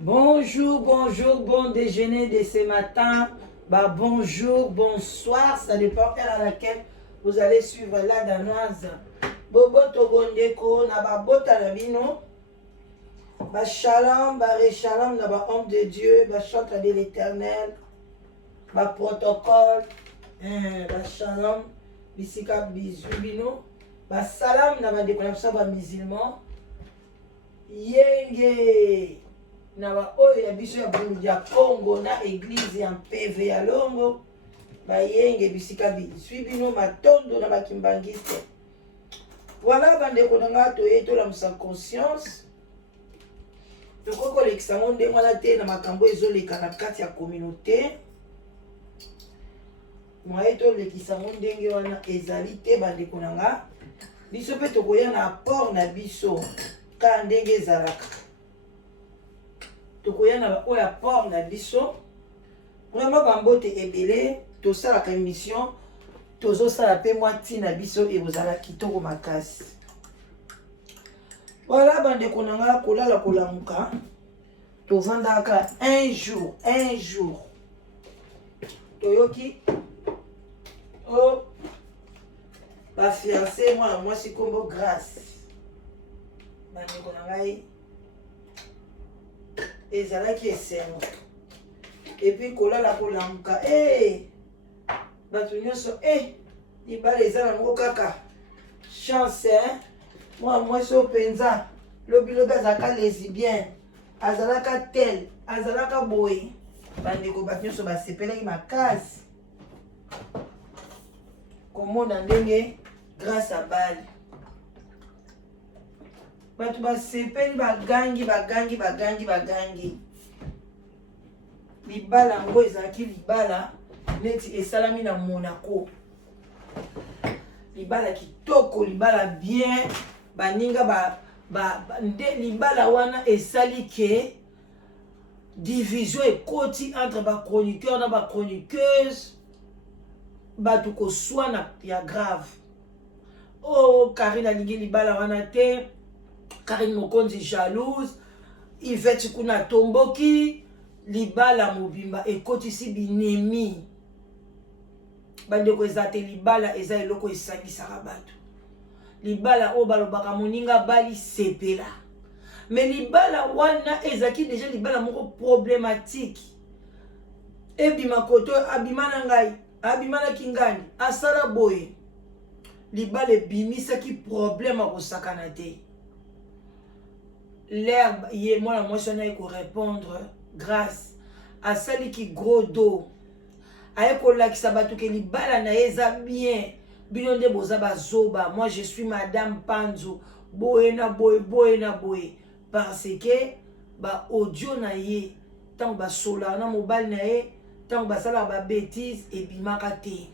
Bonjour, bonjour, bon déjeuner de ce matin. Bah, bonjour, bonsoir, ça dépend heure à laquelle vous allez suivre la danoise. Bobo Togondeko, na ba bota na bino. Bah, shalom, bah, shalom, na ba homme de Dieu, bah, chante de l'éternel. Bah, protocole, bah, shalom, bisika bisu bino. Bah, salam, na ba déconnexion, bah, musulman. Yenge. Na ba oyo ya biso ya Burundi ya Congo na église ya PV ya Longo bayenge bisika bizwi bino matondo na bakimbangiste. Voilà bandeko na nga toye tolamusa conscience tokoki kolekisa ngo ndenge wana te na makambo ezoleka na kati ya communauté mwaye tolekisa ngo ndenge wana ezali te bandeko na nga biso mpe tokoya na apport na biso kaka ndenge ezalaka tokoya na oyo apport na biso vraiment bambote ebele tosalaka émission tozosala mpe mwa ntina biso ebozala kitoko makasi. Voilà bandeko na nga kolala kolamuka tovandaka un jour toyoki o bafiance mwana mwasi kombo Grâce bandeko na ngai ezalaki esengo epuis kolala kolamuka bato nyonso libala eza nango kaka chance mwana mwasi oyo mpenza lobilobi azalaka lesbien azalaka tel azalaka boye bandeko bato nyonso basepelaki makasi komona ndenge Grâce abali bato basepeli bagangi libala yango ezalaki libala neti esalami na Monaco, libala kitoko, libala bien baninga nde libala wana esali ke division ekoti entre bachroniqueur na bachroniqueuse bato koswana ya grave. Karine alingi libala wana te, Karine Mokonzi jalouse, Yvette kuna tomboki, libala mobimba ekotisi binemi. Bandeko eza te libala eza eloko esangisaka bato. Libala oyo balobaka moninga bali sepela. Mais libala wana ezaki déjà libala moko problématique. Ebima koto abimana ngai, abimana kingani, asala boye. Libala ebimisaki problème akosakana te. L'herbe ye mwana mwasi wana eko répondre Grâce asali ki gros dos ayeko lakisa bato ke libala na ye eza bien bino nde boza bazoba. Moi je suis madame Panzo boye na boye parce que ba audio na ye tango basola na mobile na ye tango basala ba bêtise ebimaka te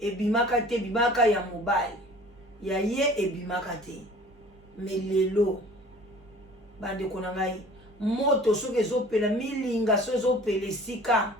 ebimaka ya mobile ya ye ebimaka te. Mais lelo bandeko na ngai moto soki ezopela milinga so ezopela esika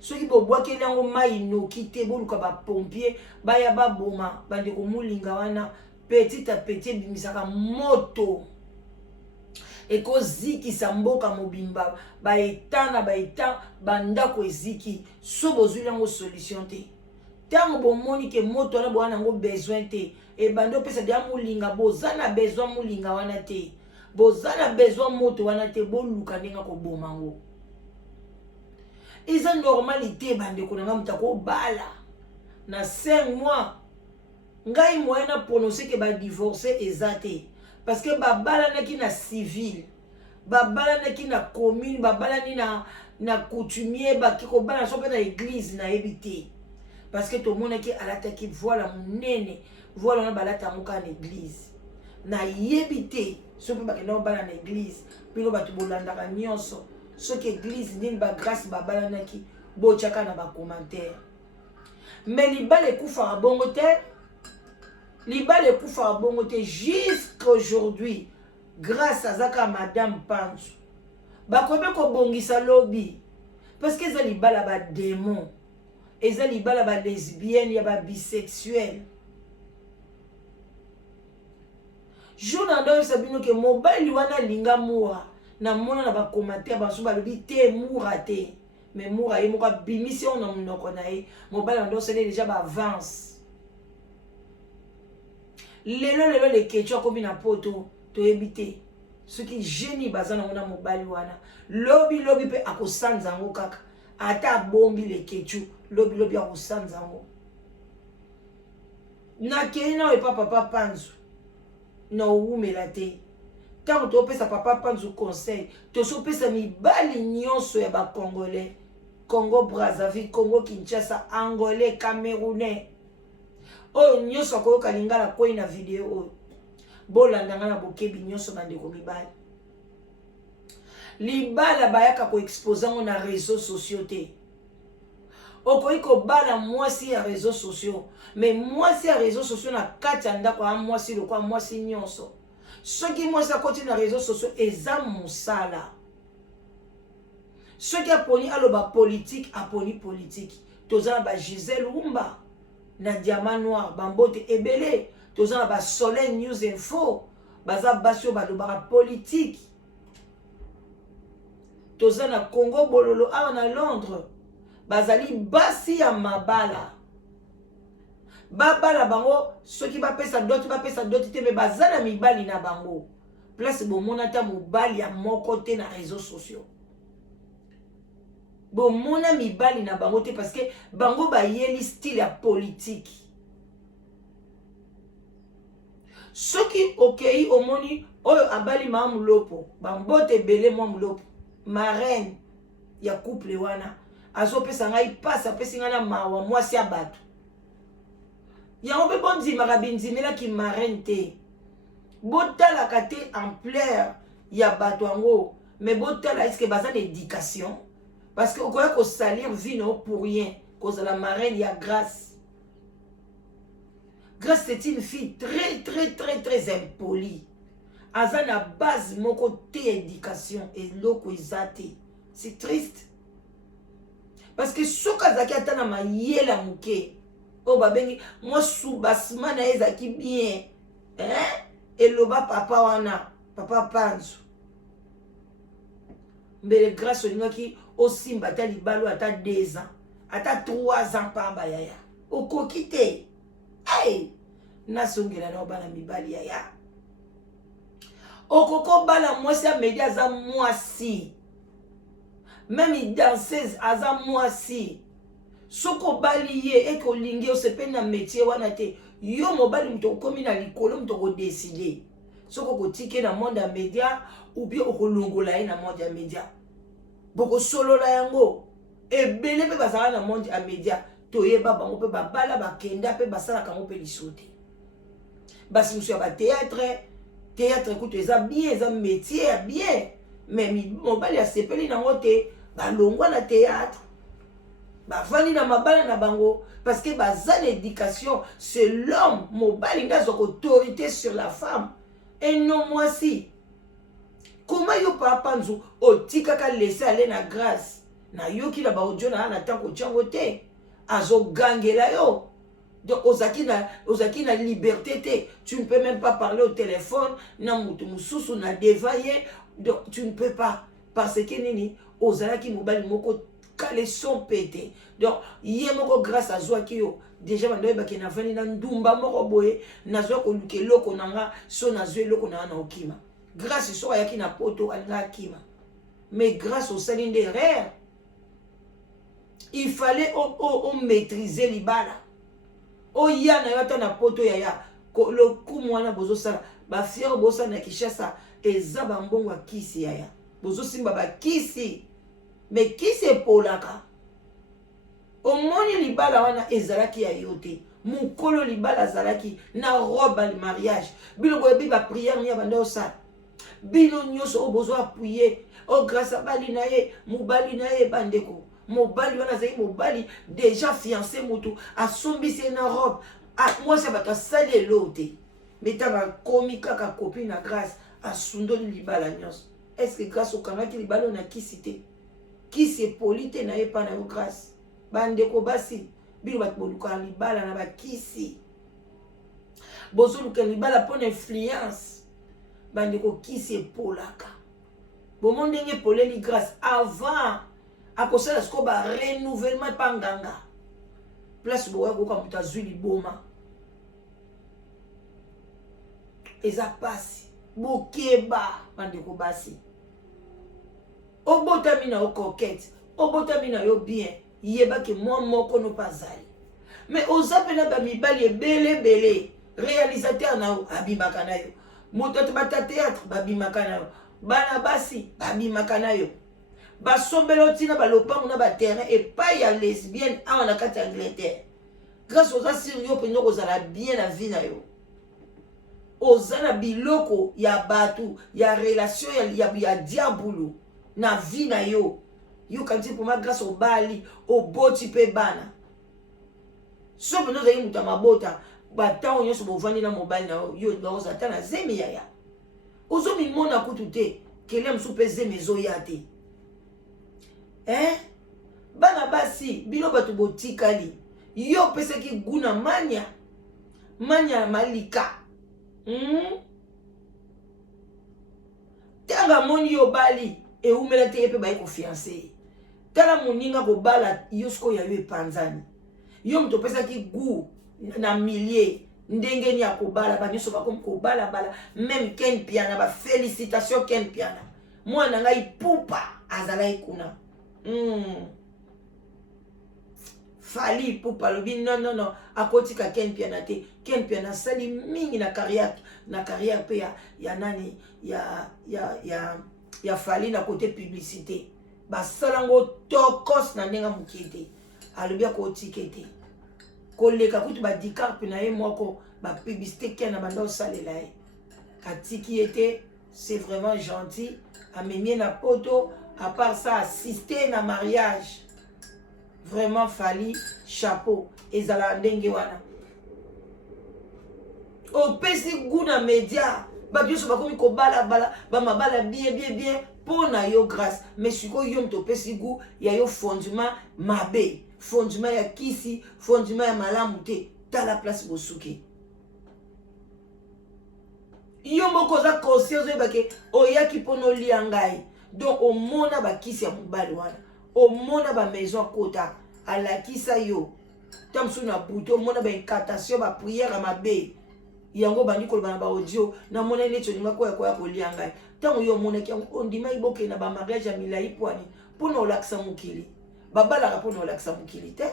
soki bobwakeli yango mai noki te boluka bapompier baya baboma bandeko molinga wana petit à petit ebimisaka moto ekozikisa mboka mobimba baetan na baetan bandako eziki so bozwili yango solution te. Tango bomoni ke moto wana bowana yango besoin te ebandi opesa deya molinga boza na besoin molinga wana te boza na besoin moto wana te boluka ndenge koboma ngo. Eza normalité bandeko na nga mutu akobala na 5 mois ngai moyen na prononcer ke badivorce eza te parce que babalanaki na civil babalanaki na commune babalani na coutumier baki kobala so mpe na église nayebi te parce que tomonaki alataki voile monene voile wana balata moka na église nayebi te so mpe bakenda kobala na église mpino bato bolandaka nyonso soki église nini bagrâce babalanaki botyaka na bacommentaire. Mais libala ekufaka bongo te, libala ekufaka bongo te jusqu'aujourd'hui grâce azaka madame Panzo bakomi kobongisa lobi parce que eza libala badémon eza libala balesbienne ya babisexuel. Jour na ndo sabino ke mobali wana linga moa na mona na ba commentaire ba so ba lobi te moura te mais moura ye moka bimisi on na monoko na ye mobali ndo sele déjà ba avance lelo le kecho komi na poto to ebite ce qui génie bazana mona mobali wana lobi pe akosanza ngo kaka ata bombi le kechu lobi akosanza ngo na keina we papa panzu na uumela te tango topesa papa panzu conseil tosopesa mibali nyonso ya bakongolais Congo Brazzaville, Congo Kinshasa, Angolais, Camerounais oyo nyonso akoyoka lingala kwei na video oyo bolandanga na bokebi nyonso bandeko mibali libala bayaka koexpose ngo na réseaux sociaux te okoki kobala mwasi ya réseaux sociaux mais mwasi ya réseaux sociaux na kati ya ndako ya mwasi lokwa mwasi nyonso soki mwasi akoti na réseaux sociaux eza mosala soki aponi aloba politique aponi politique toza na ba Gisèle Rumba na Diamant Noir bambote ebele toza na ba Soleil News Info baza basi oyo balobaka politique toza na Congo Bololo awa na Londres bazali basi ya mabala babala bango soki bapesa doti te me baza na mibali na bango place bomona ta mobali ya moko te na réseaux sociaux bomona mibali na bango te parce que bango bayeli style ya politique soki okei omoni oyo abali ma mulopo bambote ebele mwa mulopo marraine ya couple wana azopesa ngai pasi apesi ngai na mawa mwasi ya bato yango mpe bondimaka bindimelaki marraine te botalaka te ampleur ya bato yango mais botala eske baza na éducation parce que okoya kosalir vie no pour rien kozala marraine ya Grâce. Grâce c'est une fille très impolie aza na base moko te éducation eloko eza te c'est triste parce que soki azalaki ata na mayela moke oyo babengi mwa soubassement na ye ezalaki bien eloba papa wana papa panzu mbele Grâce olingaki osimba ata libalo ata 2 ans ata 3 ans pamba yaya okoki te ay nasongela na obana mibali yaya okoko bala mwasi ya media aza mwasi même danseuse aza mwasi soko bali ye eke olingi osepeli na métier wana te yo mobali muto okomi na likolo muto okodeside soko kotike na monde ya media ou bien okolongola ye na monde ya media bokosolola yango ebele mpe bazala na monde ya media toyeba bango mpe babala bakenda mpe basalaka yango mpe liso te basi mosu ya batéâtre kutu eza bien eza métier ya bien mais mobali asepeli nango te balongwa na théâtre bavandi na mabala na bango parce que baza na éducation c'est l'homme mobali nde azwaka autorité sur la femme et non mwasi comment yo papa nzu otikaka laisser aller na Grâce na yoki na baaudio na ana ntango otiango te azogangela yo donc ozaki na liberté te tu ne peux même pas parler au téléphone na mutu mususu na devaye donc tu ne peux pas parce que nini ozalaki mobali moko kale son pété donc ye moko Grâce azwaki yo déjà bando yebaki na vani na ndumba moko boye nazwa koluka eloko nanga so nazwa eloko na okima Grâce so ayaki na poto alinga akima mais Grâce osali nde erreur il fallait maîtriser libala oya na yo ata na poto yaya lokumu wana bozosala bafiere bosala na Kinshasa eza bambongo ya kisi yaya bozosimba bakisi mais kisi epolaka omoni libala wana ezalaki ya yo te mokolo libala azalaki na robe ya mariage bino boyebi bapriere ya banda osala bino nyonso oyo bozwa appuye o Grâce abali na ye mobali na ye bandeko mobali wana azali mobali déjà fiancé mutu asombisi ye na robe mwasi ya bato asali elo te mais ntango akomi kaka copine na Grâce asundoli libala nyonso est ce que Grâce okangaki libala oyo na kisi te kisi epoli te na ye mpa na yo Grâce bandeko basi bino bato bolukaka libala na bakisi bozoluka libala mpo na influence bandeko kisi epolaka bomo ndenge poleli grâce avant akosala siko ba renouvellement pa nganga place boya koka moto azwi liboma eza pasi bokeba bandeko basi obotami na yo coquette obotami na yo bien yebake mwa moko no pazali mais oza pena bamibali ebele réalisateur na yo abimaka na yo moto bata théâtre babimaka na yo bana basi babimaka na yo basombela ntina balopango na baterrain epai ya lesbienne awa na kati ya Angleterre grâce oza siri yo mpenza kozala bien na vie na yo oza na biloko ya bato ya relation ya diabulu na vie na yo yo kanti poma grâce obali oboti mpe bana so mpenza ozali moto ya mabota batango nyonso bovandi na mobali na yo baoza ata na zemi yaya ozomimona kutu te kelia mosusu mpe zemi ezoya te bana basi bino bato botikali yo opesaki guna manya ya malika tanga moni yo bali eumela te ye mpe baye kofiance tala moninga kobala yo sikoyo ya yo epanzani yo moto opesaki gu na milie ndenge ni ya kobala banyonso bakomi kobalabala même Ken Piana bafélicitation Ken Piana mwana ngai pupa azalaki kuna Fali pupa lobi non akotika Ken Piana te Ken Piana sali mingi na carrière pe ya nani ya Fali na côté publicité basalango tokos na ndenga mokete alobi akotika te koleka kutu badicarpe na ye moko bapublicité ke na banda osalela ye atiki ete c'est vraiment gentil amemie na poto à part ça assister na mariage vraiment Fali chapeau ezala ndenge wana opesi gu na média bato nyonso bakomi kobalabala bamabala bien mpo na yo grâce mais sikoyo yo moto opesi gu ya yo fondement mabe fondement ya kisi fondement ya malamu te tala place bosuki yo moko oza conscient ozoyebake oyaki mpo nolia ngai donc omona bakisi ya mobali wana omona bamaison akota alakisa yo ta mosusu na buto omona baincantation bapriere ya mabe yango bandi koloba na baaudio namona neti olinga koya kolia ngai ntango yo omonaki yango ondimaki bokende na bamariage ya milai pwani mpona olakisa mokili babalaka mpona olakisa mokili te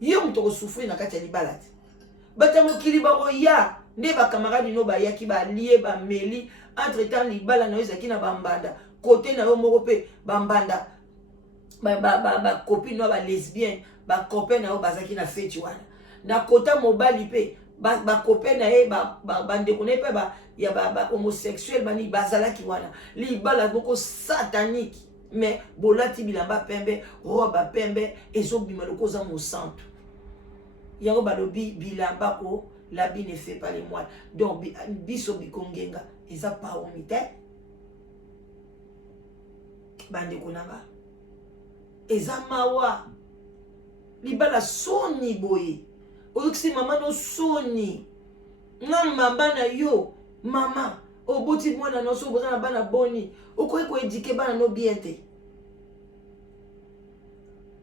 yo moto kosufri na kati ya libala te bato ya mokili bakoya nde bakamaradi no bayaki balie bameli entre temps libala na yo ezalaki na bambanda kote na yo moko mpe bambanda bakopine no balesbienne bacopain na yo bazalaki na feti wana na kota mobali mpe bacopain na ye bandeko na ye mpe ya bahomosexuel bani bazalaki wana libala moko satanique mais bolati bilamba pembe roba pembe ezobima loko oza mosantu yango balobi bilamba ko l'habit ne fait pas les moines donc biso bikongenga eza paomi te bandeko nanga eza mawa libala soni boye oyokisi mama no soni nga mama na yo mama oboti mwana noso oboza na bana boni okoki koedike bana no bien te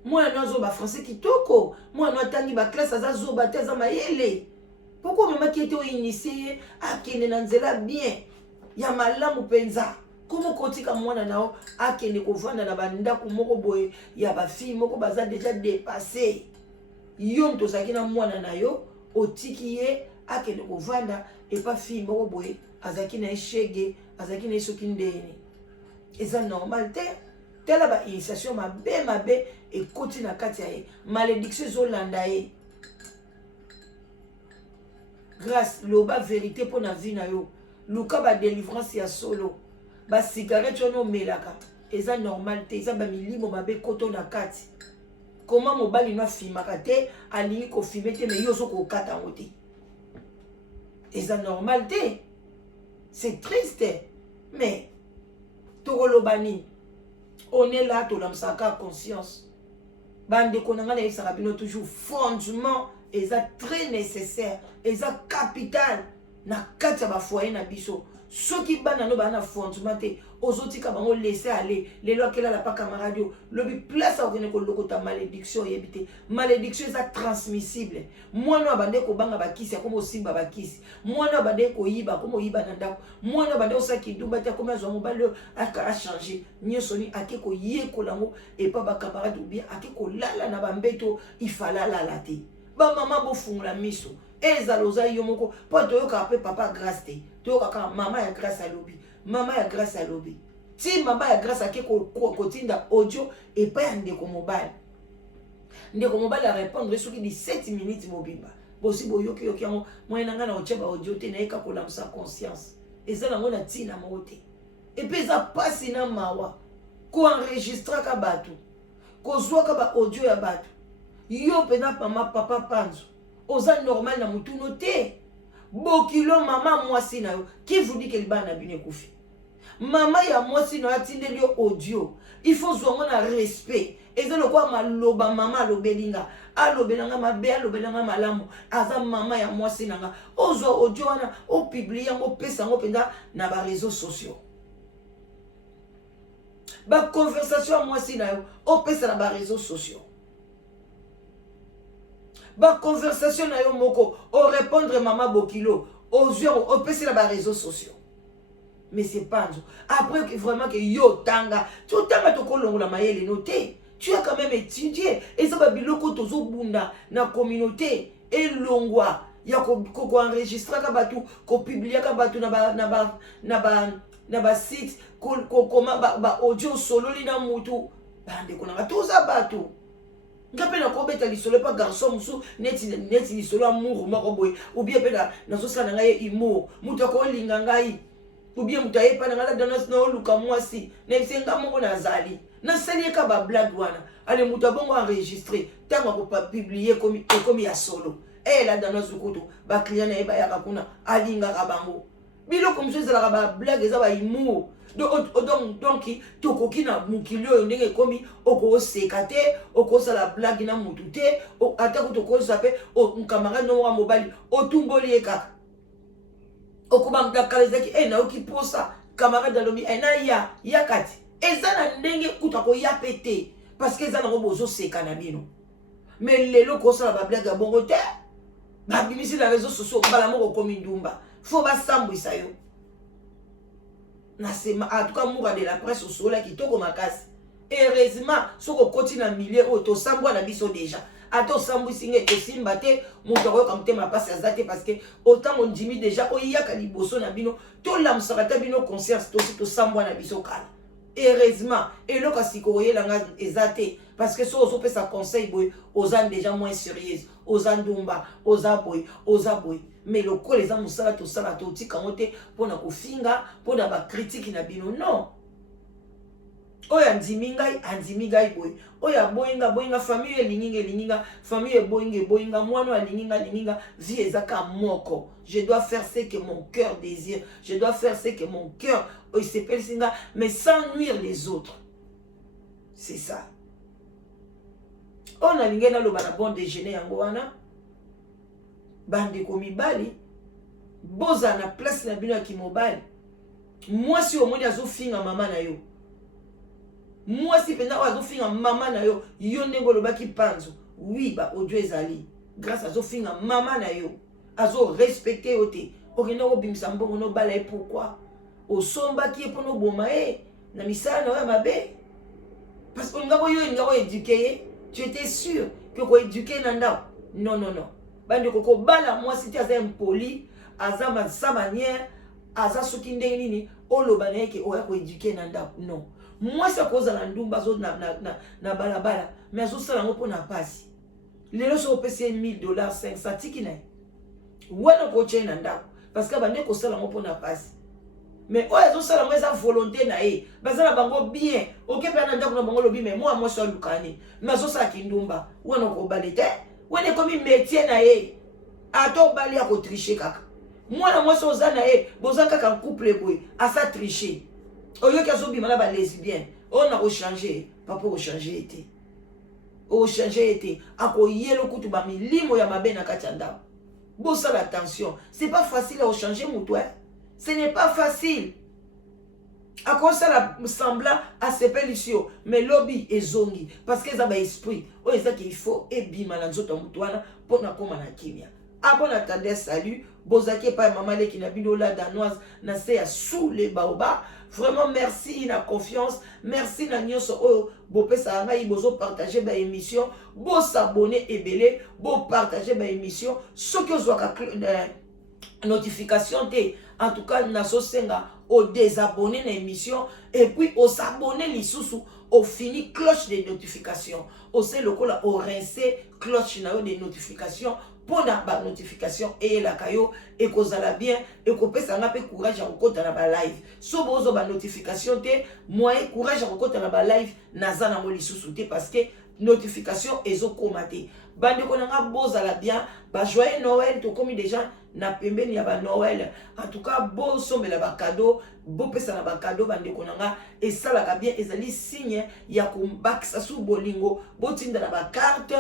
mwana no azoba français kitoko mwana no atangi baklasse aza zoba te aza mayele poko omemaki ete oinisie ye akende na nzela bien ya malamu mpenza komo kotika mwana nao akende kovanda na bandako moko boye ya bafille moko baza deja dépassé yo moto ozalaki na mwana na yo otiki ye akende kovanda epa fille moko boye azalaki na ye shege azalaki na ye soki ndeni eza normal te tala bainitiation mabe ekoti na kati ya ye malédiction ezolanda ye grâce loba vérité mpo na vie na yo luka badelivrance ya solo basigarete wana omelaka eza normal te eza bamilimo mabe koto na kati koma mobali no afimaka te alingi kofime te me yo ozokokata yango te eza normal te c'est triste mais tokoloba nini on est là tolamisaka conscience bandeko na ngai nayebisaka bino toujours fondement eza très nécessaire eza capital na kati ya bafoyer na biso soki bana no bana fondement te ozotika bango laisser aller lelo akela la pa camarade yo lobi place akene ko lokota malédiction yebite malédiction eza transmissible mwana abande ko banga bakisi akomo simba bakisi mwana abande ko yiba akomo yiba na ndako mwana abande osaki dumba te akomo azwa mobali aka changer nyoso ni ake ko yekola ngo et pas ba camarade ou bien ake ko lala na bambeto ifala la te ba mama bo fungula miso ezaloza yo moko po toyoka pe papa grâce te toyoka ka mama ya grâce à lobby mama ya grâce à lobby ti mama ya grâce ake kotinda audio et pas ya ndeko mobile a répondre soki 17 minutes mobimba bosi boyoki yoki yango moyen nanga na otia ba audio te na eka kolamusa conscience eza nango na ntina moko te et puis eza pasi na mawa koenregistraka bato kozwaka ba audio ya bato yo pena mama papa panzo oza normal na mutuno te bokilo mama mwasi na yo qui vous dit que libana na bino ekufi mama ya mwasi na atindeli yo audio il faut zwango na respect eza lokwa maloba mama alobelinga alobelanga mabe alobelanga malamu aza mama ya mwasi nanga ozwa audio wana opublie yango pesa yango penda na ba réseaux sociaux ba conversation ya mwasi na yo opesa na ba réseaux sociaux ba conversation na yo moko o répondre mama bokilo aux yeux au PC na ba réseaux sociaux mais c'est pas après que vraiment que yo tanga tu tanga to kolongola mayele noté tu as quand même étudié et ça ba biloko tozo bunda na communauté et longwa ya ko enregistrer ka batu ko publier ka batu na ba site ko koma ba audio solo lina mutu bande kona toza batu ngapela ko beta lisolo pa garçon musu neti lisolo amour moko boy ou bien pela na so sana ngai imo mutu ko linga ngai ou bien mutu ayepa na ngala danas na luka mwasi na senga moko na zali na sali ka ba blague wana ale mutu bongo enregistrer tanga ko pa publier comme ya solo la danas zukuto ba client na eba ya kuna alinga ka bango biloko musu ezala ba blague eza ba imo donc tokoki na mukili oyo ndenge ekomi okoseka te okosala blague na mutu te atako tokosa pe camarade no wa mobali otumboli ye kaka okobanga kalezaki naoki posa camarade alobi na ya kati eza na ndenge kuta koya pe te parce que eza nango bozoseka na bino mais lelo kosala ba blague ya bongo te babimisi na réseaux sociaux mbala moko komi ndumba faut basambwisa yo en tout cas moura de la presse au soleil qui toko makasi heureusement soko koti na milieu auto sambwa na biso déjà ato sambwi singe esimba te moto ko kamte ma passe azate parce que autant on dimi déjà oyaka liboso na bino to lamsaka ta bino conscience to sambwa na biso kala heureusement et le kasiko yelanga ezate parce que so pesa conseil boy ozan déjà moins sérieuse ozan dumba ozaboy mais le ko les amusala to sala to tika mote pona ko finga pona ba critique na bino non oya ndimi ngai boy oya boyinga famille elinginga famille boyinga mwana alinginga vie ezaka moko je dois faire ce que mon cœur désire je dois faire ce que mon cœur s'appelle singa mais sans nuire les autres c'est ça on a lingena lo bana bon déjeuner yango wana bande ko mibali boza na place na bino ya kimobali mwasi omoni azofinga mama na yo mwasi pena azofinga mama na yo yo ndenge olobaki panzo oui ba audio ezali grâce azofinga mama na yo azo respecter yo te okenda kobimisa mbongo nobala ye pourquoi osombaki ye mpo noboma ye na misala na yo ya mabe parce que olinga koyo éduquer ye tu étais sûr que koéduquer na ndako non bande koko bala mwasi te aza impoli aza sa manière aza soki ndenge nini oloba na ye ke oya koéduquer na ndako non mwasi akozala ndumba azo na balabala mais azosala yango mpo na pasi lelo so opesi ye $1000 500 tiki na ye wana kotie na ndako parce que bande kosala yango mpo na pasi mais oyo azosala yango eza volonté na ye baza na bango bien okepe na ndako na bango lobi mais moi mwasi alukani mais azosalaki ndumba wana okobale te wana ekomi métier na ye ata obali ya kotriche kaka mwana mwasi oza na ye boza kaka couple boye asa triche oyoki azobima na balesbienne oyo na kochange papa okochange ete okochange ete akoyela kutu bamilimo ya mabe na kati ya ndako bosala attention c'est pas facile à changer moto ce n'est pas facile à cause ça semblant à sepelitio mais lobby et zongi parce que ça ba esprit o eza qu'il faut et bima na nzoto mutwana pona koma na kimia ah bon attendez salut bozaki pa maman le qui na bino la danoise na se ya sous les baobab vraiment merci na confiance merci na nyonso o bo pesa ngai bozo partager ba émission bo s'abonner ebele bo partager ba émission ce que ozwaka notification te en tout cas naso senga au désabonner na émission et puis au s'abonner lisusu au fini cloche de notification au se lokola au rincer cloche na yo de notification pour na ba notification et la kayo et kozala bien et ko pesa nga pe courage à kokota na ba live so bozo ba notification te moi courage à kokota na ba live naza na mo lisusu te parce que notification ezokoma te bande ko nga bozala bien ba joyeux Noël to komi déjà na pembeni ya ba Noël en tout cas bo sombela ba cadeau bo pesa na ba cadeau bande ko nga et ça la bien ezali signe ya kumbakisa su bolingo botinda na ba carte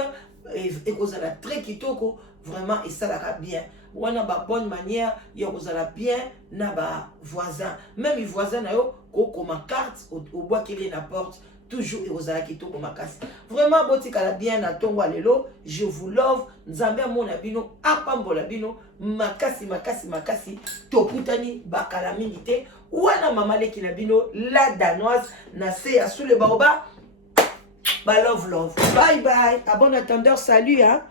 et kozala très kitoko vraiment et ça la bien wana ba bonne manière ya kozala bien na ba voisin même les voisins na yo ko ma carte au bois qu'il est na porte toujours et ozala kitoko makasi vraiment botikala bien na tongo lelo je vous love nzambe amona bino apambola bino makasi makasi makasi tokutani bakala mingi te wana mama leki na bino la danoise na se ya sous le baobab ba love love bye bye à bon attendeur salut hein